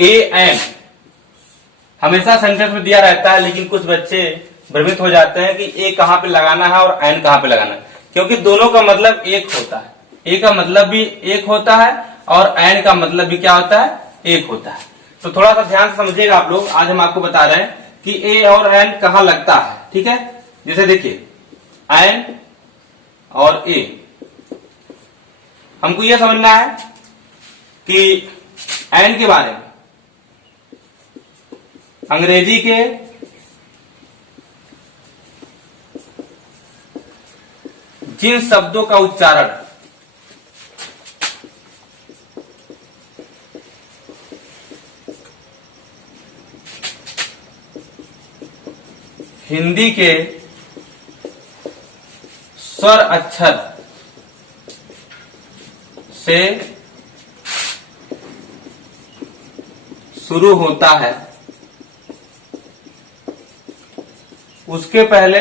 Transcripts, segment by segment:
A N हमेशा sentence में दिया रहता है, लेकिन कुछ बच्चे भ्रमित हो जाते हैं कि ए कहाँ पे लगाना है और एन कहाँ पे लगाना है, क्योंकि दोनों का मतलब एक होता है। ए का मतलब भी एक होता है और एन का मतलब भी क्या होता है, एक होता है। तो थोड़ा सा ध्यान से समझिएगा आप लोग। आज हम आपको बता रहे हैं कि ए और एन कहाँ लगता है। ठीक है, जैसे देखिए एन और ए, हमको यह समझना है कि एन के बारे में अंग्रेजी के जिन शब्दों का उच्चारण हिंदी के स्वर अक्षर से शुरू होता है, उसके पहले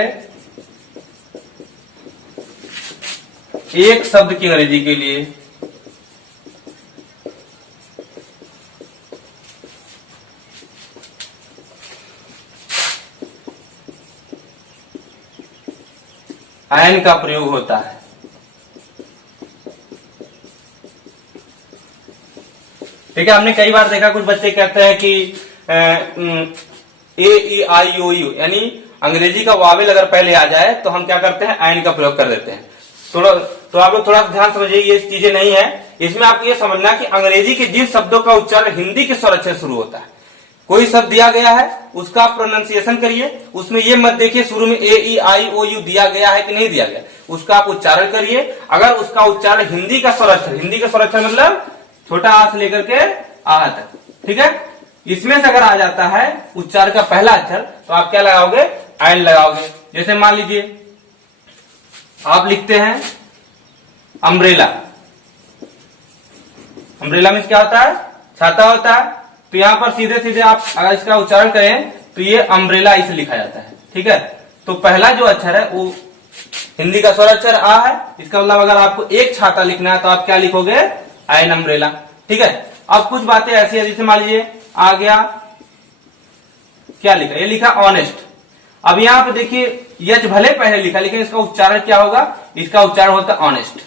एक शब्द की अंग्रेजी के लिए एन का प्रयोग होता है। ठीक है, हमने कई बार देखा कुछ बच्चे कहते हैं कि ए ई आई ओ यू यानी अंग्रेजी का वावेल अगर पहले आ जाए तो हम क्या करते हैं, एन का प्रयोग कर देते हैं। तो आप लोग थोड़ा सा ध्यान समझिए, ये चीजें नहीं है। इसमें आपको ये समझना कि अंग्रेजी के जिन शब्दों का उच्चारण हिंदी के स्वर अक्षर शुरू होता है, कोई शब्द दिया गया है उसका आप प्रोनाउंसिएशन करिए, उसमें ये मत देखिए शुरू में ए ई आई ओ यू दिया गया है कि नहीं दिया गया, उसका आप उच्चारण करिए। अगर उसका उच्चारण हिंदी का स्वर अक्षर, हिंदी का स्वर अक्षर मतलब छोटा आ से लेकर के आ तक, ठीक है, इसमें से अगर आ जाता है उच्चारण का पहला अक्षर तो आप क्या लगाओगे, एन लगाओगे। जैसे मान लीजिए आप लिखते हैं अम्ब्रेला, अम्ब्रेला मीन्स क्या होता है, छाता होता है। तो यहां पर सीधे सीधे आप अगर इसका उच्चारण करें तो ये अम्ब्रेला इसे लिखा जाता है। ठीक है, तो पहला जो अक्षर है वो हिंदी का स्वर अक्षर आ है। इसका मतलब अगर आपको एक छाता लिखना है तो आप क्या लिखोगे, एन अम्ब्रेला। ठीक है, अब कुछ बातें ऐसी है, जैसे मान लीजिए आ गया, क्या लिखा, ये लिखा ऑनेस्ट। अब यहाँ पे देखिए यच भले पहले लिखा लेकिन इसका उच्चारण क्या होगा, इसका उच्चारण होता है ऑनेस्ट।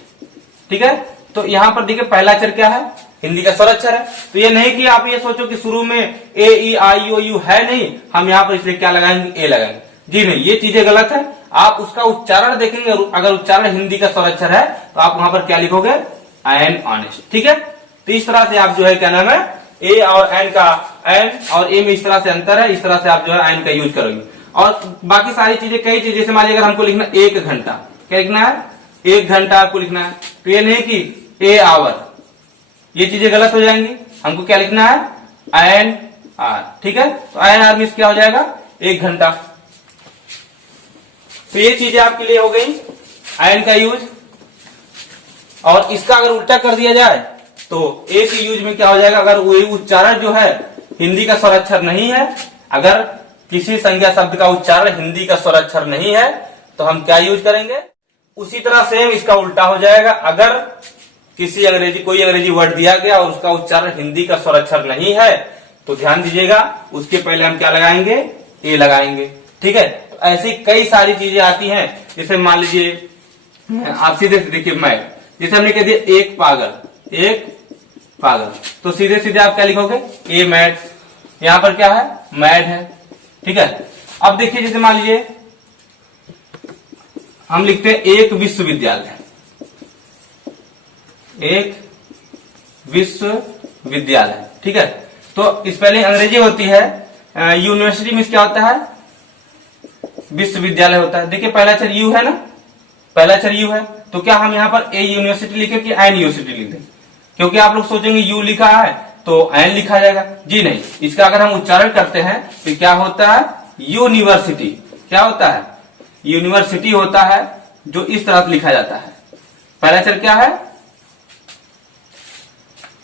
ठीक है, तो यहाँ पर देखिए पहला अक्षर क्या है, हिंदी का स्वर अक्षर है। तो ये नहीं कि आप ये सोचो कि शुरू में ए ई आई ओ यू है नहीं, हम यहाँ पर इसलिए क्या लगाएंगे, ए लगाएंगे। जी नहीं, ये चीजें गलत है। आप उसका उच्चारण देखेंगे, अगर उच्चारण हिंदी का स्वर अक्षर है तो आप वहां पर क्या लिखोगे, एन ऑनेस्ट। ठीक है, तो इस तरह से आप जो है क्या नाम है, ए और एन का, एन और ए में इस तरह से अंतर है, इस तरह से आप जो है एन का यूज करोगे। और बाकी सारी चीजें, कई चीजें, जैसे मान लीजिए अगर हमको लिखना 1 घंटा, क्या लिखना है, 1 घंटा आपको लिखना है, तो ये नहीं कि ए आवर, ये चीजें गलत हो जाएंगी। हमको क्या लिखना है, एन आर। ठीक है, तो एन आर मीन्स क्या हो जाएगा, 1 घंटा। तो ये चीजें आपके लिए हो गई एन का यूज। और इसका अगर उल्टा कर दिया जाए तो ए के यूज में क्या हो जाएगा, अगर वही उच्चारण जो है हिंदी का स्वर अक्षर नहीं है, अगर किसी संज्ञा शब्द का उच्चारण हिंदी का स्वर अक्षर नहीं है तो हम क्या यूज करेंगे। उसी तरह सेम इसका उल्टा हो जाएगा, अगर किसी कोई अंग्रेजी वर्ड दिया गया और उसका उच्चारण हिंदी का स्वर अक्षर नहीं है तो ध्यान दीजिएगा उसके पहले हम क्या लगाएंगे, ए लगाएंगे। ठीक है, तो ऐसी कई सारी चीजें आती हैं। जैसे मान लीजिए आप सीधे से देखिए मैड, जैसे हमने कह दिया एक पागल, एक पागल, तो सीधे सीधे आप क्या लिखोगे, ए मैड। यहां पर क्या है, मैड है। ठीक है, अब देखिए जैसे मान लीजिए हम लिखते हैं एक विश्वविद्यालय, एक विश्वविद्यालय। ठीक है, तो इस पहले अंग्रेजी होती है, यूनिवर्सिटी में क्या होता है, विश्वविद्यालय होता है। देखिए पहला अक्षर यू है ना, पहला अक्षर यू है, तो क्या हम यहाँ पर ए यूनिवर्सिटी लिखे कि एन यूनिवर्सिटी लिख दें, क्योंकि आप लोग सोचेंगे यू लिखा है तो एन लिखा जाएगा। जी नहीं, इसका अगर हम उच्चारण करते हैं तो क्या होता है, यूनिवर्सिटी। क्या होता है, यूनिवर्सिटी होता है, जो इस तरह से लिखा जाता है। पहला अक्षर क्या है,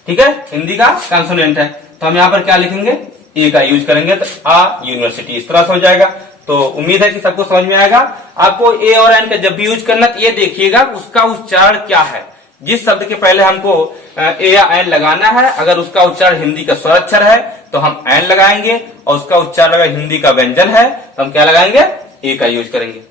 ठीक है, हिंदी का कंसोनेंट है, तो हम यहाँ पर क्या लिखेंगे, ए का यूज करेंगे, तो आ यूनिवर्सिटी इस तरह से हो जाएगा। तो उम्मीद है कि सबको समझ में आएगा। आपको ए और एन का जब भी यूज करना तो ये देखिएगा उसका उच्चारण क्या है, जिस शब्द के पहले हमको ए या एन लगाना है, अगर उसका उच्चारण हिंदी का स्वर अक्षर है तो हम एन लगाएंगे, और उसका उच्चारण अगर हिंदी का व्यंजन है तो हम क्या लगाएंगे, ए का यूज करेंगे।